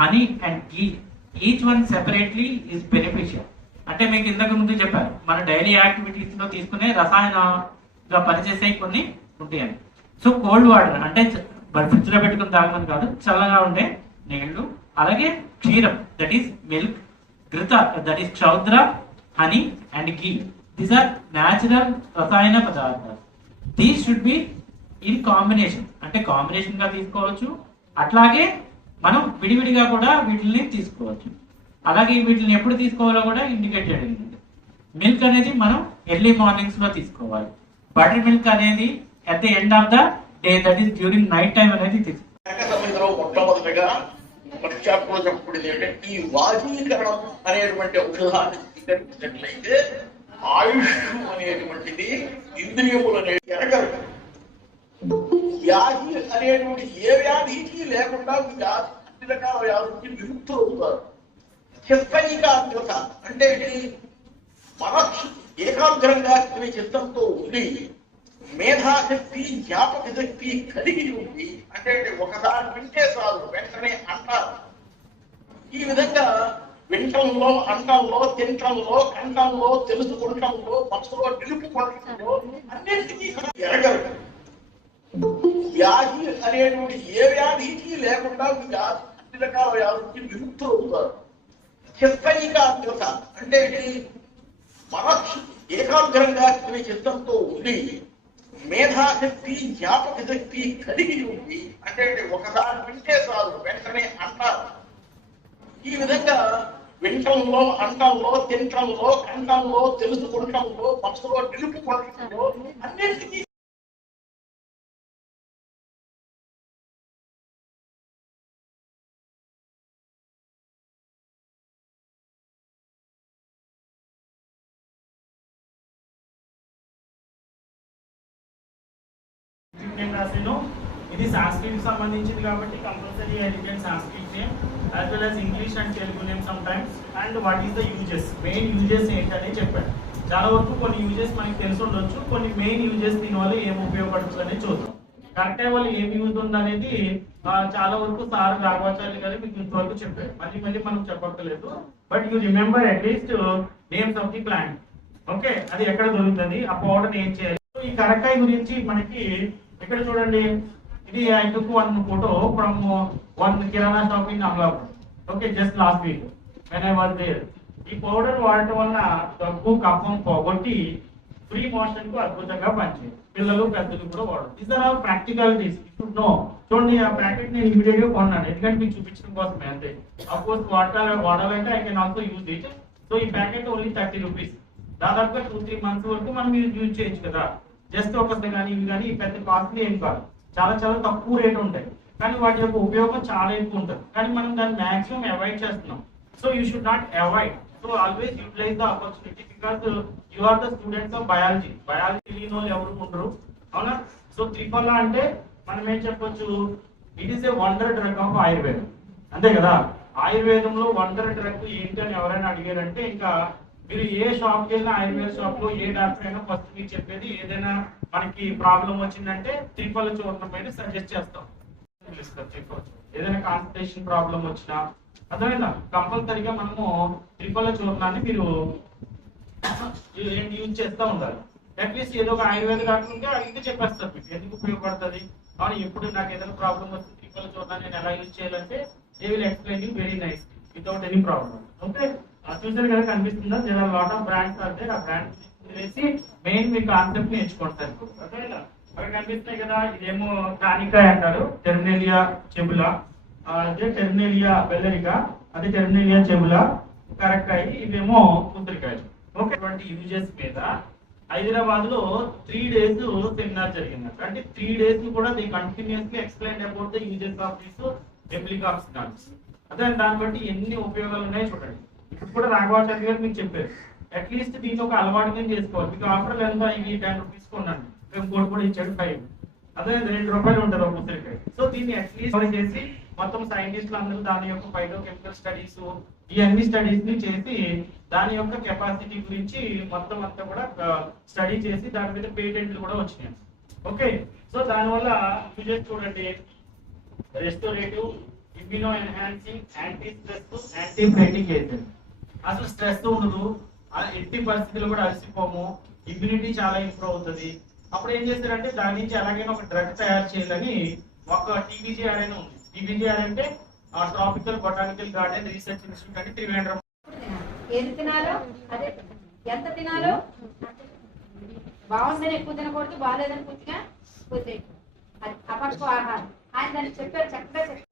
Honey and ghee each one separately is beneficial. అంటే మీకు ఇంతకు ముందు చెప్పారు మన డైలీ యాక్టివిటీస్ లో తీసుకునే రసాయనంగా పనిచేసే కొన్ని ఉంటాయని. సో కోల్డ్ వాటర్ అంటే ఫ్రిడ్జ్ లో పెట్టుకుని తాగమని కాదు, చల్లగా ఉండే నీళ్లు. అలాగే క్షీరం దట్ ఈస్ మిల్క్, ఘృత దట్ ఈస్ క్షౌద్ర, honey and ghee these are natural రసాయన పదార్థాలు. These should be in combination, అంటే కాంబినేషన్ గా తీసుకోవచ్చు, అట్లాగే మనం విడివిడిగా కూడా వీటిని తీసుకోవచ్చు. అలాగే వీటిని ఎప్పుడు తీసుకోవాలో కూడా ఇండికేట్ చేయడం. మిల్క్ అనేది మనం ఎర్లీ మార్నింగ్స్ లో తీసుకోవాలి. బటర్ మిల్క్ అనేది at the end of the day that is during night time అనేది తీసుకోవాలి. మొట్టమొదటిగా పరీక్షాత్మకంలో చెప్పబడింది ఏంటంటే ఈ వాజీకరణం అనేటువంటి ఔషధాన్ని స్వీకరించినట్లయితే ఆయుష్ అనేటువంటిది ఇంద్రియములు అనేవి ఎరగరు. వ్యాధి అనేటువంటి ఏ వ్యాధికి లేకుండా అన్ని రకాల వ్యాధి నుంచి విముక్తులు అవుతారు. చిత్తైకాగ్రత అంటే మనస్సు ఏకాగ్రంగా చిత్తంతో ఉండి మేధాశక్తి జ్ఞాపక శక్తి కలిగి ఉంది. అంటే ఒకదాని వింటే చాలు వెంటనే అంటారు. ఈ విధంగా వింటంలో, అంటంలో, తింటంలో, కంఠంలో, తెలుసుకుంటంలో, మనసులో నిలుపుకుంటంలో అన్నింటినీ ఎరగరు. వ్యాధి అనేటువంటి ఏ వ్యాధికి లేకుండా అన్ని రకాల వ్యాధి నుంచి విముక్తులు అవుతారు. చిత్తైకాగ్రత అంటే మనస్సు ఏకాగ్రంగా చిత్తంతో ఉండి మేధాశక్తి జ్ఞాపక శక్తి కలిగి ఉంది. అంటే ఒకదాని వింటే చాలు వెంటనే అంటారు. ఈ విధంగా వింటంలో, అంటంలో, తింటంలో, కంఠంలో, తెలుసుకుంటంలో, మనసులో నిలుపుకుంటంలో అన్నింటినీ రాశాను. ఇది సాంస్క్రిట్ సంబంధించింది కాబట్టి compulsory elegant Sanskrit name as well as English and Telugu name sometimes. And what is the uses, main uses ఏంటనే చెప్పాను. చాలా వరకు కొన్ని యూజెస్ మనకి తెలిసి ఉండొచ్చు, కొన్ని మెయిన్ యూజెస్ దీనివల్ల ఏం ఉపయోగపడుతుంది అనేది చూద్దాం. కరెక్ట్ వల్ల ఏం యూజ్ ఉంది అనేది చాలా వరకు సార్ రాఘవాచార్య గారు మీకు ఇంతవరకు చెప్పారు, మళ్ళీ మనం చెప్పక్కర్లేదు. But you remember at least names of the plant. Okay, అది ఎక్కడ దొరుకుతుంది, ఆ పౌడర్ ఏం చేయాలి. ఈ కరక్కాయ గురించి మనకి ఇక్కడ చూడండి, ఇది I took one photo from one kirana shop in Amalapuram. Okay, just last week when I was there. ఈ పౌడర్ వాడటం వల్ల దగ్గు, కఫం పోగొట్టి ఫ్రీ మోషన్ కు అద్భుతంగా పనిచేయదు. పిల్లలు పెద్దలు కూడా వాడరు. These are all practicalities. ఇప్పుడు నో చూడండి, ఆ ప్యాకెట్ నేను ఇమీడియట్ గా కొన్నాను, ఎందుకంటే మీకు చూపించడం కోసమే అంతే. అఫ్ కోర్స్ వాడాలంటే I can also use it. So ఈ ప్యాకెట్ ఓన్లీ 30 రూపీస్. దాదాపుగా 2-3 మంత్స్ వరకు మనం యూజ్ చేయొచ్చు కదా. జస్ట్ ఒకటి కానీ ఇవి కానీ పెద్ద కాస్ట్లీ ఏం కాదు, చాలా తక్కువ రేట్ ఉంటాయి, కానీ వాటి యొక్క ఉపయోగం చాలా ఎక్కువ ఉంటుంది. కానీ మనం దాన్ని మాక్సిమం అవాయిడ్ చేస్తున్నాం. So you should not avoid. So always utilize the opportunity because you are the students of biology. Biology లేని వాళ్ళు ఎవరు ఉండరు, అవునా? సో త్రిఫల అంటే మనం ఏం చెప్పొచ్చు, it is a wonder drug of ఆయుర్వేదం, అంతే కదా. ఆయుర్వేదంలో వండర్ డ్రగ్ ఏంటి అని ఎవరైనా అడిగారంటే, ఇంకా మీరు ఏ షాప్కి వెళ్ళినా, ఆయుర్వేద షాప్ లో ఏ డాక్టర్ అయినా ఫస్ట్ మీకు చెప్పేది ఏదైనా మనకి ప్రాబ్లం వచ్చిందంటే త్రిఫల చూర్ణం పైన సజెస్ట్ చేస్తాం. ఏదైనా కాన్స్టిపేషన్ ప్రాబ్లం వచ్చినా అర్థమైందా, కంపల్సరీగా మనము త్రిఫల చూర్ణాన్ని మీరు యూజ్ చేస్తూ ఉండాలి. అట్లీస్ట్ ఏదో ఒక ఆయుర్వేద డాక్టర్ ఉంటే అడిగితే చెప్పేస్తారు మీకు ఎందుకు ఉపయోగపడుతుంది. కానీ ఎప్పుడు నాకు ఏదైనా ప్రాబ్లం వస్తే త్రిఫల చూర్ణాన్ని నేను ఎలా యూజ్ చేయాలంటే they will explain you very nice without any problem. Okay, చూసారు కదా, కనిపిస్తుందా? There are lot of brands are there. ఆ బ్రాండ్ తెలిసి మెయిన్ మీ కాన్సెప్ట్ నేర్చుకుంటారు. అక్కడ కనిపిస్తున్నాయి కదా, ఇదేమో టానికాయ అంటారు, టెర్మినేలియా చెబులా. అదే టెర్మినేలియా వెల్లరికా, అదే టెర్మినేలియా చెబులా, కరక్కాయ, ఇవేమో ఉసిరికాయలు. ఓకే, ఇటువంటి యూజెస్ మీద హైదరాబాద్ లో 3 days సెమినార్ జరిగింది. అంటే 3 days కూడా they continuously explain about the uses of this ఎప్లికాప్స్ డాన్స్. అదే దాన్ని బట్టి ఎన్ని ఉపయోగాలు ఉన్నాయో చూడండి. ఇప్పుడు కూడా రాఘవాచార్య గారు మీకు చెప్పారు, అట్లీస్ట్ దీన్ని ఒక అలవాటుగా చేసుకోవాలి. మీకు ఆఫర్లు ఎంత, ఇవి 10 రూపీస్ కొన్నాను, మేము కూడా ఇచ్చాడు 5, అదే 2 రూపాయలు ఉంటుంది ఒక ఉసిరికాయ. సో దీన్ని అట్లీస్ట్ చేసి మొత్తం సైంటిస్టులు అందరూ దాని యొక్క ఫైటోకెమికల్ స్టడీస్, ఈ అన్ని స్టడీస్ ని చేసి దాని యొక్క కెపాసిటీ గురించి మొత్తం అంతా కూడా స్టడీ చేసి దాని మీద పేటెంట్లు కూడా వచ్చినాయి. ఓకే, సో దానివల్ల యూజెస్ చూడండి, restorative, immuno enhancing, anti stress, anti fighting agent. అసలు స్ట్రెస్ ఉండదు, ఎట్టి పరిస్థితులు కూడా అలసిపోము, ఇమ్యూనిటీ చాలా ఇంప్రూవ్ అవుతుంది. అప్పుడు ఏం చేస్తారంటే దాని నుంచి ఎలాగైనా ఒక డ్రగ్ తయారు చేయాలని ఒక టీబీజీఆర్ అని ఉంది. టీబీజీఆర్ అంటే tropical botanical garden research institute అని త్రివేంద్రం. ఏది తినాలో అదే, ఎంత తినాలో బాగుందని ఎక్కువ తినకూడదు, బాగాలేదని పూర్తిగా వదిలేయకూడదు. అది అపక్ష ఆహారం. ఆయన దాన్ని చెప్పారు, చక్కగా చెప్పారు.